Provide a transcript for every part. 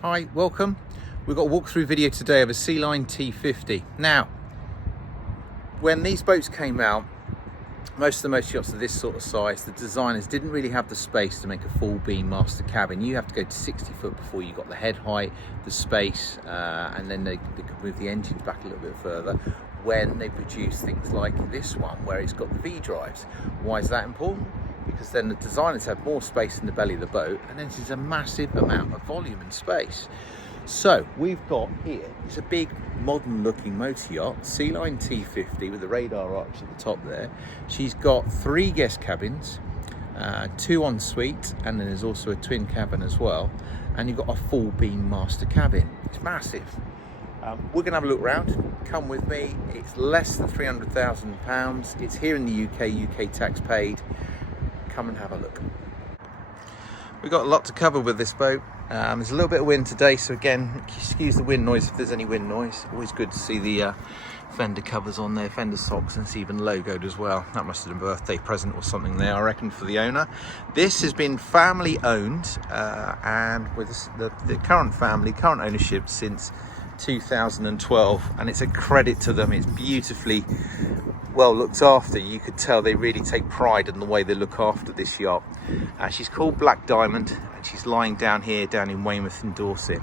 Hi, welcome. We've got a walkthrough video today of a Sealine T50. Now, when these boats came out, most of the yachts are this sort of size. The designers didn't really have the space to make a full beam master cabin. You have to go to 60 foot before you got the head height, the space, and then they could move the engines back a little bit further when they produce things like this one, where it's got the V drives. Why is that important? Because then the designers have more space in the belly of the boat, and then there's a massive amount of volume and space. So we've got here, it's a big modern looking motor yacht, Sealine T50 with the radar arch at the top there. She's got 3 guest cabins, 2 en suite, and then there's also a twin cabin as well. And you've got a full beam master cabin. It's massive. We're gonna have a look around, come with me. It's less than £300,000. It's here in the UK tax paid. Come and have a look. We've got a lot to cover with this boat. There's a little bit of wind today, so again, excuse the wind noise if there's any wind noise. Always good to see the fender covers on there, fender socks, and it's even logoed as well. That must have been a birthday present or something there, I reckon, for the owner. This has been family owned, and with the current ownership since 2012, and it's a credit to them. It's beautifully well looked after. You could tell they really take pride in the way they look after this yacht. She's called Black Diamond, and she's lying down here down in Weymouth and Dorset.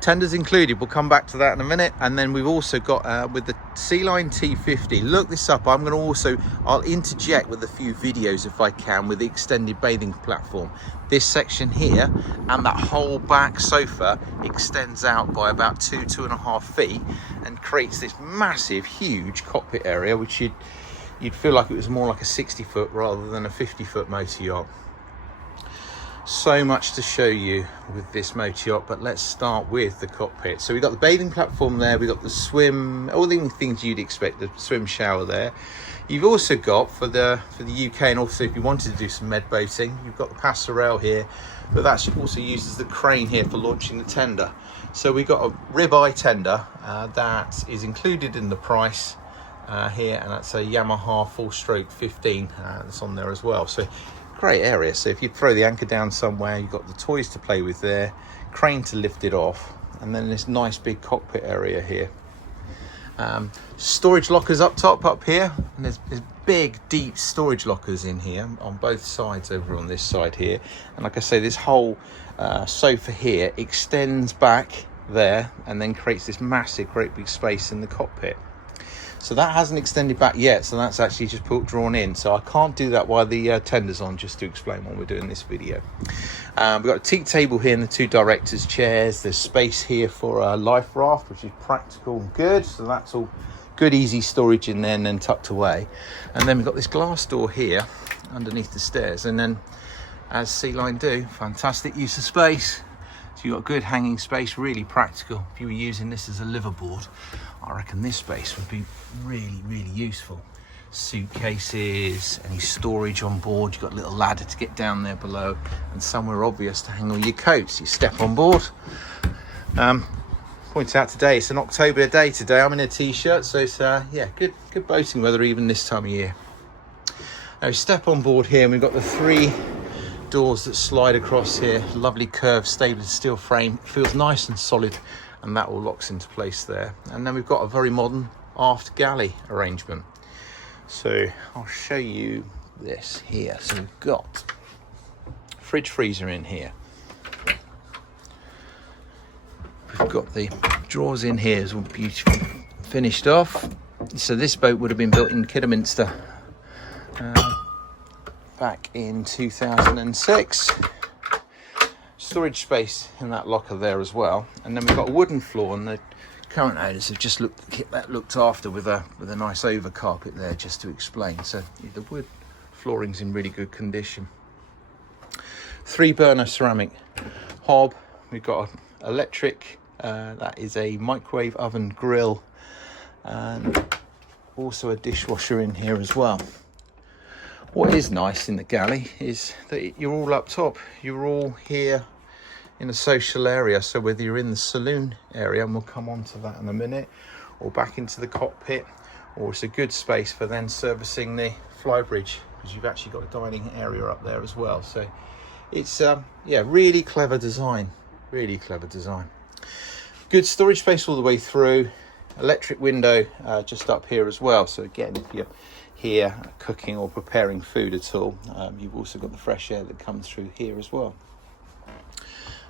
Tenders included, we'll come back to that in a minute. And then we've also got with the Sealine T50, look this up. I'll interject with a few videos if I can with the extended bathing platform. This section here and that whole back sofa extends out by about 2.5 feet and creates this massive, huge cockpit area, which you'd feel like it was more like a 60 foot rather than a 50 foot motor yacht. So much to show you with this motor yacht, but let's start with the cockpit. So we've got the bathing platform there, we've got the swim, all the things you'd expect, the swim shower there. You've also got, for the UK, and also if you wanted to do some med boating, you've got the passerelle here, but that's also used as the crane here for launching the tender. So we've got a ribeye tender that is included in the price here, and that's a Yamaha 4-stroke 15 that's on there as well. So great area. So if you throw the anchor down somewhere, you've got the toys to play with there, crane to lift it off, and then this nice big cockpit area here. Storage lockers up top up here, and there's big deep storage lockers in here on both sides over on this side here. And like I say, this whole sofa here extends back there and then creates this massive great big space in the cockpit. So that hasn't extended back yet, so that's actually just drawn in. So I can't do that while the tender's on, just to explain what we're doing in this video. We've got a teak table here and the 2 directors' chairs. There's space here for a life raft, which is practical and good. So that's all good, easy storage in there and then tucked away. And then we've got this glass door here underneath the stairs. And then, as Sealine do, fantastic use of space. So you've got good hanging space, really practical. If you were using this as a liverboard, I reckon this space would be really, really useful. Suitcases, any storage on board. You've got a little ladder to get down there below, and somewhere obvious to hang all your coats. You step on board. Point out today, it's an October day today. I'm in a t-shirt, so it's yeah, good boating weather even this time of year. Now we step on board here, and we've got the 3 doors that slide across here. Lovely curved stainless steel frame. It feels nice and solid, and that all locks into place there. And then we've got a very modern aft galley arrangement. So I'll show you this here. So we've got fridge freezer in here. We've got the drawers in here, is all beautifully finished off. So this boat would have been built in Kidderminster back in 2006. Storage space in that locker there as well. And then we've got a wooden floor, and the current owners have just looked after with a nice over carpet there, just to explain. So the wood flooring's in really good condition. 3 burner ceramic hob. We've got an electric, that is a microwave oven grill, and also a dishwasher in here as well. What is nice in the galley is that you're all up top. You're all here in a social area. So whether you're in the saloon area, and we'll come on to that in a minute, or back into the cockpit, or it's a good space for then servicing the Flybridge, because you've actually got a dining area up there as well. So it's yeah, really clever design. Really clever design. Good storage space all the way through. Electric window just up here as well. So again, if you're here cooking or preparing food at all, you've also got the fresh air that comes through here as well.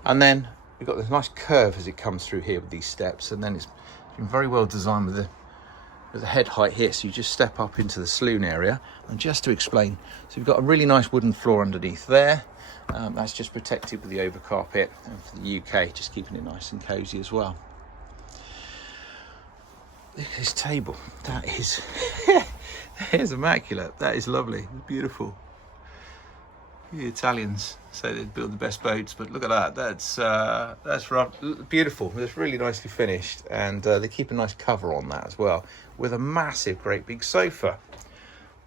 And then we've got this nice curve as it comes through here with these steps, and then it's been very well designed with the head height here, so you just step up into the saloon area. And just to explain, so we've got a really nice wooden floor underneath there. That's just protected with the over carpet, and for the UK, just keeping it nice and cozy as well. Look at this table. That is that is immaculate. That is lovely. It's beautiful. The Italians say they build the best boats, but look at that. That's rough. Beautiful. It's really nicely finished, and they keep a nice cover on that as well, with a massive, great big sofa.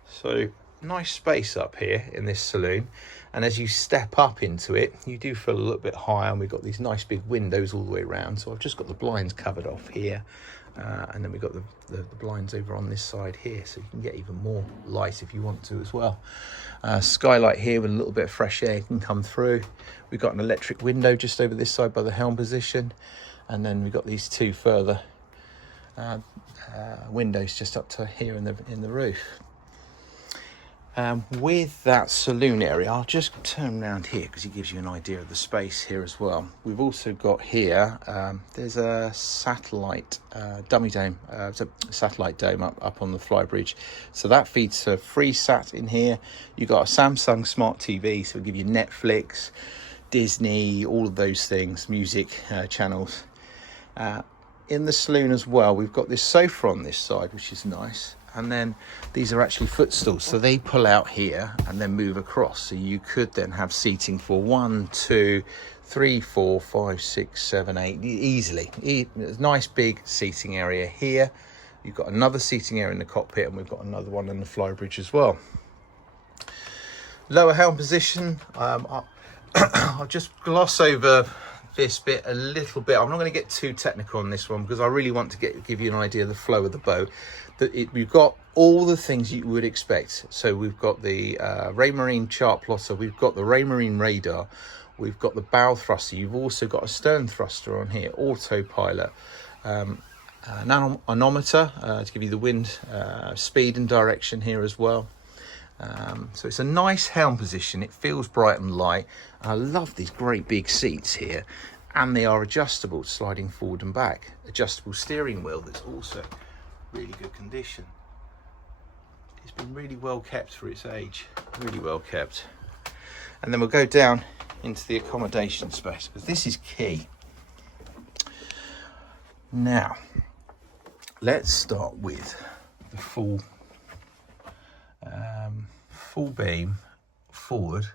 So nice space up here in this saloon, and as you step up into it, you do feel a little bit higher, and we've got these nice big windows all the way around. So I've just got the blinds covered off here. And then we've got the blinds over on this side here, so you can get even more light if you want to as well. Skylight here with a little bit of fresh air can come through. We've got an electric window just over this side by the helm position, and then we've got these two further windows just up to here in the roof. With that saloon area, I'll just turn around here because it gives you an idea of the space here as well. We've also got here, there's a satellite dummy dome, it's a satellite dome up on the Flybridge. So that feeds a free sat in here. You've got a Samsung smart TV, so it'll give you Netflix, Disney, all of those things, music channels. In the saloon as well, we've got this sofa on this side, which is nice. And then these are actually footstools, so they pull out here and then move across. So you could then have seating for 1, 2, 3, 4, 5, 6, 7, 8 easily. Nice big seating area here. You've got another seating area in the cockpit, and we've got another one in the Flybridge as well. Lower helm position. I'll just gloss over this bit a little bit. I'm not going to get too technical on this one because I really want to give you an idea of the flow of the boat. We've got all the things you would expect. So we've got the Raymarine chart plotter, we've got the Raymarine radar, we've got the bow thruster, you've also got a stern thruster on here, autopilot, an anemometer to give you the wind speed and direction here as well. So it's a nice helm position. It feels bright and light. I love these great big seats here, and they are adjustable, sliding forward and back. Adjustable steering wheel that's also really good condition. It's been really well kept for its age, really well kept. And then we'll go down into the accommodation space because this is key. Now let's start with the full beam forward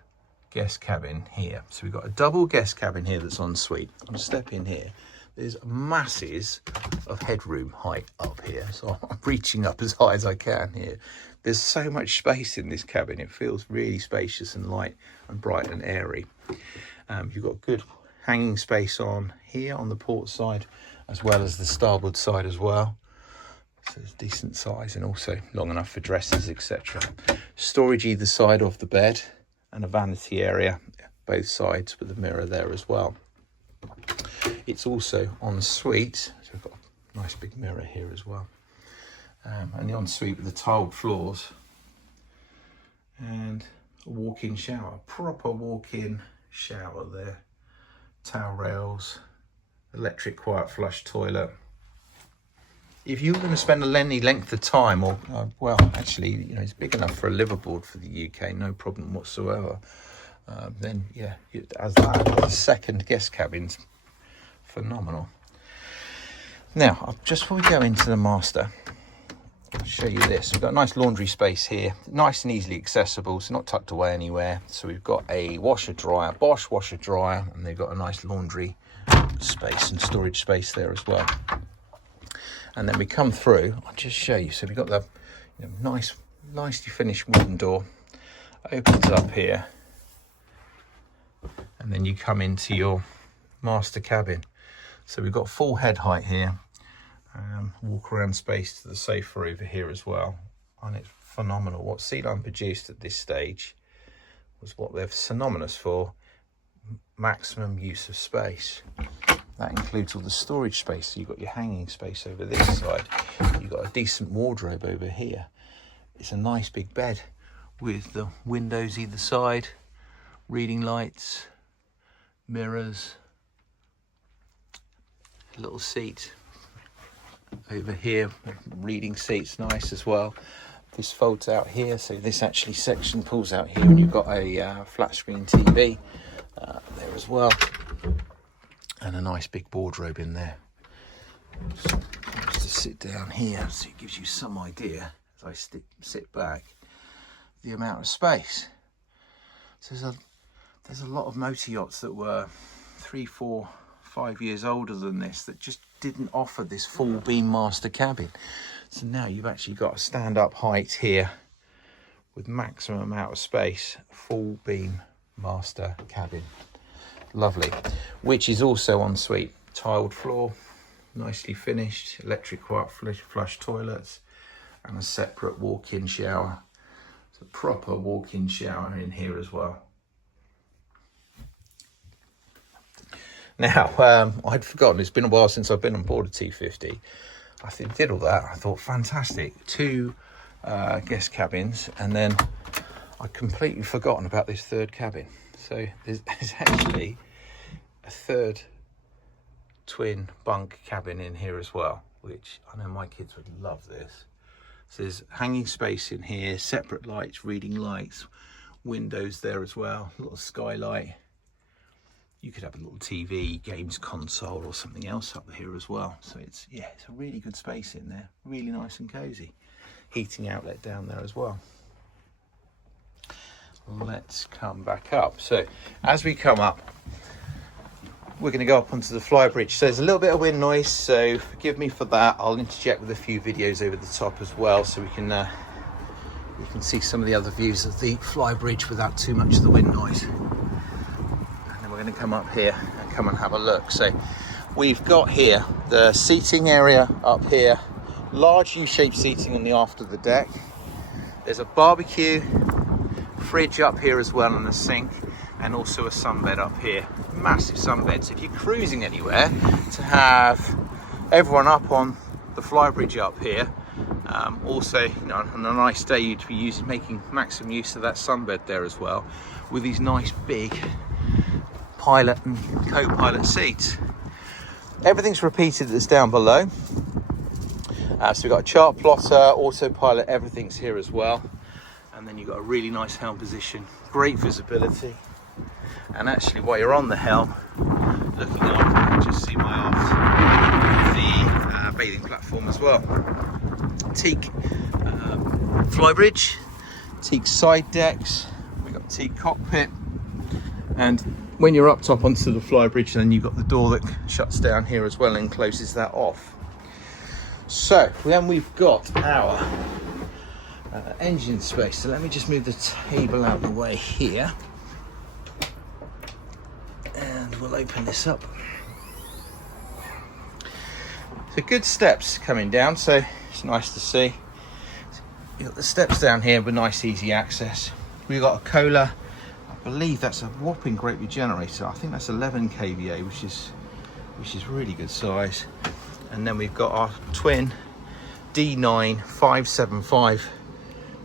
guest cabin here. So we've got a double guest cabin here that's en suite. I'm going to step in here. There's masses of headroom height up here, so I'm reaching up as high as I can here. There's so much space in this cabin. It feels really spacious and light and bright and airy. You've got good hanging space on here on the port side, as well as the starboard side as well. So it's decent size and also long enough for dresses, etc. Storage either side of the bed, and a vanity area both sides with a mirror there as well. It's also en suite, so we've got a nice big mirror here as well. And the en suite with the tiled floors and a walk-in shower, proper walk-in shower there. Towel rails, electric quiet flush toilet. If you were going to spend any length of time, or well, actually, you know, it's big enough for a liveaboard for the UK, no problem whatsoever. Then yeah, as that, the second guest cabin's phenomenal. Now, just before we go into the master, I'll show you this. We've got a nice laundry space here, nice and easily accessible, so not tucked away anywhere. So we've got a washer dryer, Bosch washer dryer, and they've got a nice laundry space and storage space there as well. And then we come through, I'll just show you. So we've got the nicely finished wooden door, opens up here, and then you come into your master cabin. So we've got full head height here, walk around space to the sofa over here as well, and it's phenomenal. What Sealine produced at this stage was what they're synonymous for: maximum use of space. That includes all the storage space. So you've got your hanging space over this side. You've got a decent wardrobe over here. It's a nice big bed with the windows either side, reading lights, mirrors, a little seat over here, reading seats, nice as well. This folds out here, so this actually section pulls out here, and you've got a flat screen TV there as well, and a nice big wardrobe in there. So just to sit down here, so it gives you some idea as I sit back the amount of space. So there's a lot of motor yachts that were 3, 4, 5 years older than this that just didn't offer this full beam master cabin. So now you've actually got a stand-up height here with maximum amount of space, full beam master cabin. Lovely. Which is also en suite. Tiled floor, nicely finished, electric quiet flush toilets, and a separate walk-in shower. It's a proper walk-in shower in here as well. Now, I'd forgotten, it's been a while since I've been on board a T50. I did all that, I thought fantastic. 2 guest cabins, and then I'd completely forgotten about this third cabin. So there's actually a third twin bunk cabin in here as well, which I know my kids would love this. So there's hanging space in here, separate lights, reading lights, windows there as well, a little skylight. You could have a little TV, games console or something else up here as well. So it's a really good space in there, really nice and cozy. Heating outlet down there as well. Let's come back up. So as we come up, we're going to go up onto the Flybridge. So there's a little bit of wind noise, so forgive me for that. I'll interject with a few videos over the top as well, so we can see some of the other views of the Flybridge without too much of the wind noise. We're going to come up here and come and have a look. So we've got here the seating area up here, large U-shaped seating on the aft of the deck. There's a barbecue, fridge up here as well, and a sink, and also a sunbed up here. Massive sunbed. So if you're cruising anywhere, to have everyone up on the Flybridge up here, also, you know, on a nice day you'd be making maximum use of that sunbed there as well, with these nice big pilot and co-pilot seats. Everything's repeated that's down below. So we've got a chart plotter, autopilot, everything's here as well. And then you've got a really nice helm position, great visibility. And actually, while you're on the helm, looking up, you can just see my aft, the bathing platform as well. Teak Flybridge, teak side decks, we've got teak cockpit, and when you're up top onto the Flybridge, then you've got the door that shuts down here as well and closes that off. So then we've got our engine space. So let me just move the table out of the way here, and we'll open this up. So good steps coming down, so it's nice to see. You've got the steps down here with nice easy access. We've got a Kohler, I believe that's a whopping great regenerator. I think that's 11 kVA, which is really good size. And then we've got our twin D9-575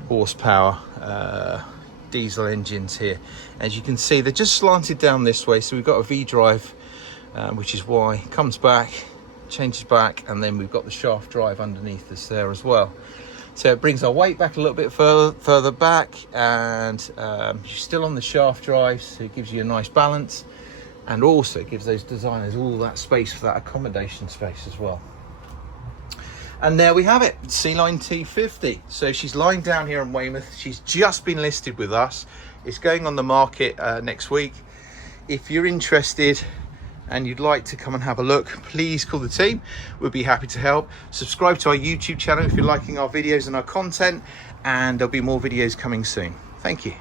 horsepower diesel engines here. As you can see, they're just slanted down this way, so we've got a V-drive, which is why it comes back, changes back, and then we've got the shaft drive underneath us there as well. So it brings our weight back a little bit further back, and you're still on the shaft drive, so it gives you a nice balance, and also gives those designers all that space for that accommodation space as well. And there we have it, Sealine T50. So she's lying down here in Weymouth. She's just been listed with us. It's going on the market next week. If you're interested and you'd like to come and have a look, please call the team. We'll be happy to help. Subscribe to our YouTube channel if you're liking our videos and our content, and there'll be more videos coming soon. Thank you.